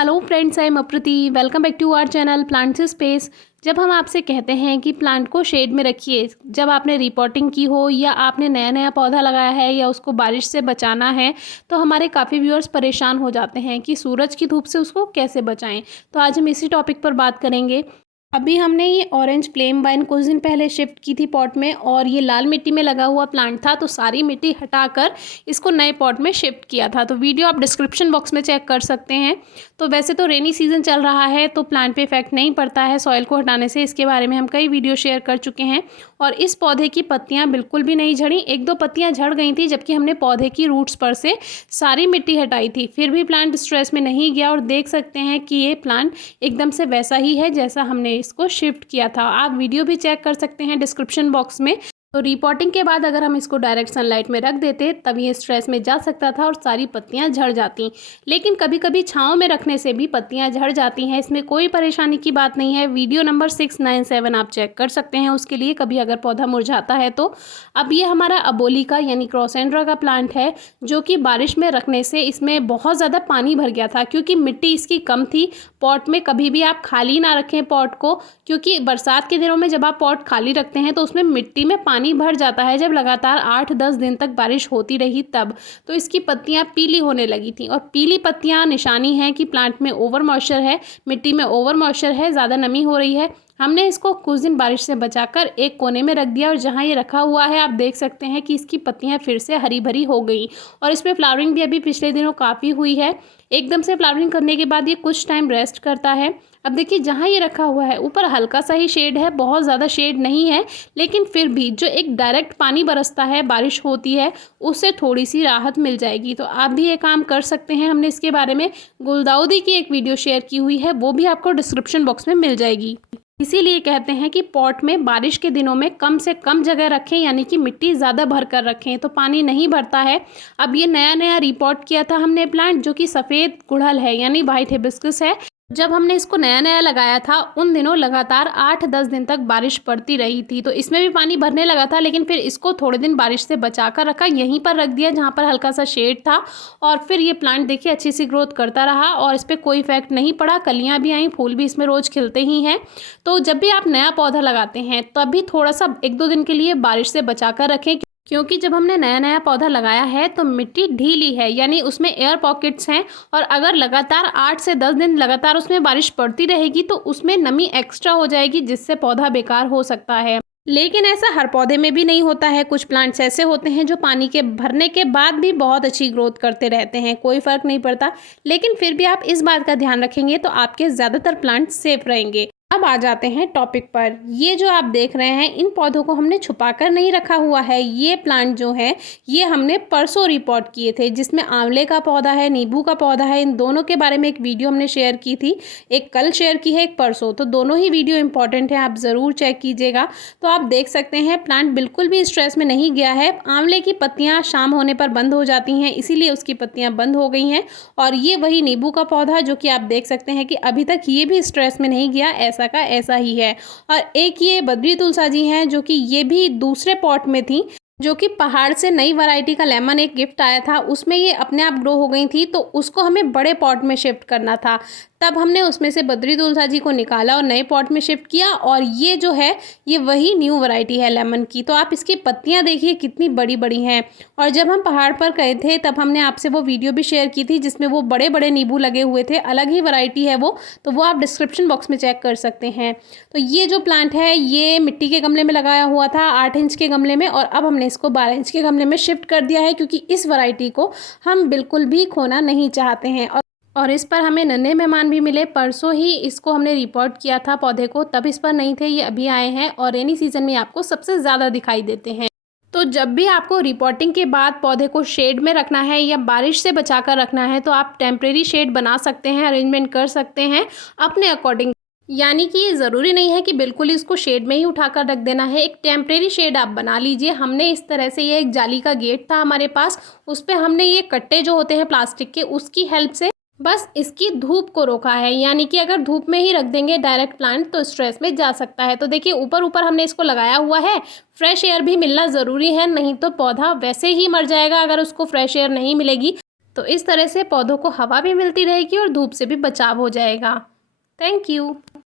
Hello friends, I am Aprati. Welcome back to our channel plants space. जब हम आपसे कहते हैं कि प्लांट को शेड में रखिए, जब आपने रिपोर्टिंग की हो या आपने नया नया पौधा लगाया है या उसको बारिश से बचाना है, तो हमारे काफ़ी व्यूअर्स परेशान हो जाते हैं कि सूरज की धूप से उसको कैसे बचाएं। तो आज हम इसी टॉपिक पर बात करेंगे। अभी हमने ये ऑरेंज फ्लेम वाइन कुछ दिन पहले शिफ्ट की थी पॉट में, और ये लाल मिट्टी में लगा हुआ प्लांट था, तो सारी मिट्टी हटाकर इसको नए पॉट में शिफ्ट किया था। तो वीडियो आप डिस्क्रिप्शन बॉक्स में चेक कर सकते हैं। तो वैसे तो रेनी सीजन चल रहा है, तो प्लांट पे इफेक्ट नहीं पड़ता है सॉइल को हटाने से, इसके बारे में हम कई वीडियो शेयर कर चुके हैं। और इस पौधे की पत्तियां बिल्कुल भी नहीं झड़ी, एक दो पत्तियां झड़ गई थी, जबकि हमने पौधे की रूट्स पर से सारी मिट्टी हटाई थी, फिर भी प्लांट स्ट्रेस में नहीं गया। और देख सकते हैं कि ये प्लांट एकदम से वैसा ही है जैसा हमने इसको शिफ्ट किया था। आप वीडियो भी चेक कर सकते हैं डिस्क्रिप्शन बॉक्स में। तो रिपोर्टिंग के बाद अगर हम इसको डायरेक्ट सनलाइट में रख देते तब ये स्ट्रेस में जा सकता था और सारी पत्तियां झड़ जाती। लेकिन कभी कभी छांव में रखने से भी पत्तियां झड़ जाती हैं, इसमें कोई परेशानी की बात नहीं है। वीडियो नंबर 697 आप चेक कर सकते हैं उसके लिए, कभी अगर पौधा मुरझाता है तो। अब ये हमारा अबोली का यानी क्रॉसेंड्रा का प्लांट है, जो कि बारिश में रखने से इसमें बहुत ज़्यादा पानी भर गया था, क्योंकि मिट्टी इसकी कम थी। पॉट में कभी भी आप खाली ना रखें पॉट को, क्योंकि बरसात के दिनों में जब आप पॉट खाली रखते हैं तो उसमें मिट्टी में पानी भर जाता है। जब लगातार 8-10 दिन तक बारिश होती रही तब तो इसकी पत्तियां पीली होने लगी थी, और पीली पत्तियां निशानी है कि प्लांट में ओवर मॉइस्चर है, मिट्टी में ओवर मॉइस्चर है, ज़्यादा नमी हो रही है। हमने इसको कुछ दिन बारिश से बचाकर एक कोने में रख दिया, और जहाँ ये रखा हुआ है आप देख सकते हैं कि इसकी पत्तियां फिर से हरी भरी हो गई, और इसमें फ्लावरिंग भी अभी पिछले दिनों काफ़ी हुई है। एकदम से फ्लावरिंग करने के बाद ये कुछ टाइम रेस्ट करता है। अब देखिए जहाँ ये रखा हुआ है ऊपर हल्का सा ही शेड है, बहुत ज़्यादा शेड नहीं है, लेकिन फिर भी जो एक डायरेक्ट पानी बरसता है, बारिश होती है, उससे थोड़ी सी राहत मिल जाएगी। तो आप भी ये काम कर सकते हैं। हमने इसके बारे में गुलदाउदी की एक वीडियो शेयर की हुई है, वो भी आपको डिस्क्रिप्शन बॉक्स में मिल जाएगी। इसीलिए कहते हैं कि पॉट में बारिश के दिनों में कम से कम जगह रखें, यानी कि मिट्टी ज़्यादा भर कर रखें तो पानी नहीं भरता है। अब ये नया नया रिपोर्ट किया था हमने प्लांट, जो कि सफ़ेद गुड़हल है यानी वाइट हिबिस्कस है। जब हमने इसको नया नया लगाया था उन दिनों लगातार 8-10 दिन तक बारिश पड़ती रही थी, तो इसमें भी पानी भरने लगा था। लेकिन फिर इसको थोड़े दिन बारिश से बचा कर रखा, यहीं पर रख दिया जहाँ पर हल्का सा शेड था, और फिर ये प्लांट देखिए अच्छी सी ग्रोथ करता रहा और इस पर कोई इफेक्ट नहीं पड़ा। कलियाँ भी आई, फूल भी इसमें रोज़ खिलते ही हैं। तो जब भी आप नया पौधा लगाते हैं तब भी थोड़ा सा 1-2 दिन के लिए बारिश से बचा कर रखें, क्योंकि जब हमने नया नया पौधा लगाया है तो मिट्टी ढीली है, यानी उसमें एयर पॉकेट्स हैं, और अगर लगातार 8 से 10 दिन लगातार उसमें बारिश पड़ती रहेगी तो उसमें नमी एक्स्ट्रा हो जाएगी, जिससे पौधा बेकार हो सकता है। लेकिन ऐसा हर पौधे में भी नहीं होता है। कुछ प्लांट्स ऐसे होते हैं जो पानी के भरने के बाद भी बहुत अच्छी ग्रोथ करते रहते हैं, कोई फ़र्क नहीं पड़ता। लेकिन फिर भी आप इस बात का ध्यान रखेंगे तो आपके ज़्यादातर प्लांट सेफ रहेंगे। अब आ जाते हैं टॉपिक पर। ये जो आप देख रहे हैं, इन पौधों को हमने छुपा कर नहीं रखा हुआ है। ये प्लांट जो है ये हमने परसों रिपोर्ट किए थे, जिसमें आंवले का पौधा है, नींबू का पौधा है। इन दोनों के बारे में एक वीडियो हमने शेयर की थी, एक कल शेयर की है, एक परसों। तो दोनों ही वीडियो इंपॉर्टेंट है, आप ज़रूर चेक कीजिएगा। तो आप देख सकते हैं प्लांट बिल्कुल भी स्ट्रेस में नहीं गया है। आंवले की पत्तियाँ शाम होने पर बंद हो जाती हैं, इसीलिए उसकी पत्तियाँ बंद हो गई हैं। और ये वही नींबू का पौधा जो कि आप देख सकते हैं कि अभी तक ये भी स्ट्रेस में नहीं गया, ऐसा का ऐसा ही है। और एक ये बद्री तुलसा जी हैं, जो कि ये भी दूसरे पॉट में थी, जो कि पहाड़ से नई वैरायटी का लेमन एक गिफ्ट आया था, उसमें ये अपने आप ग्रो हो गई थी, तो उसको हमें बड़े पॉट में शिफ्ट करना था। तब हमने उसमें से बद्री तुलसा जी को निकाला और नए पॉट में शिफ्ट किया। और ये जो है ये वही न्यू वैरायटी है लेमन की। तो आप इसकी पत्तियां देखिए कितनी बड़ी बड़ी हैं। और जब हम पहाड़ पर गए थे तब हमने आपसे वो वीडियो भी शेयर की थी, जिसमें वो बड़े बड़े नींबू लगे हुए थे, अलग ही वैरायटी है वो, तो वो आप डिस्क्रिप्शन बॉक्स में चेक कर सकते हैं। तो ये जो प्लांट है ये मिट्टी के गमले में लगाया हुआ था, 8 इंच के गमले में, और अब हमने इसको 12 इंच के गमले में शिफ्ट कर दिया है, क्योंकि इस वैरायटी को हम बिल्कुल भी खोना नहीं चाहते हैं। और इस पर हमें नन्हे मेहमान भी मिले। परसों ही इसको हमने रिपोर्ट किया था पौधे को, तब इस पर नहीं थे, ये अभी आए हैं, और रेनी सीजन में आपको सबसे ज़्यादा दिखाई देते हैं। तो जब भी आपको रिपोर्टिंग के बाद पौधे को शेड में रखना है या बारिश से बचा कर रखना है, तो आप टेम्परेरी शेड बना सकते हैं, अरेंजमेंट कर सकते हैं अपने अकॉर्डिंग। यानी कि ये ज़रूरी नहीं है कि बिल्कुल इसको शेड में ही उठाकर रख देना है, एक टेम्परेरी शेड आप बना लीजिए। हमने इस तरह से, ये एक जाली का गेट था हमारे पास, उस पर हमने ये कट्टे जो होते हैं प्लास्टिक के, उसकी हेल्प से बस इसकी धूप को रोका है। यानी कि अगर धूप में ही रख देंगे डायरेक्ट प्लांट तो स्ट्रेस में जा सकता है। तो देखिए ऊपर ऊपर हमने इसको लगाया हुआ है, फ्रेश एयर भी मिलना ज़रूरी है, नहीं तो पौधा वैसे ही मर जाएगा अगर उसको फ्रेश एयर नहीं मिलेगी। तो इस तरह से पौधों को हवा भी मिलती रहेगी और धूप से भी बचाव हो जाएगा। Thank you.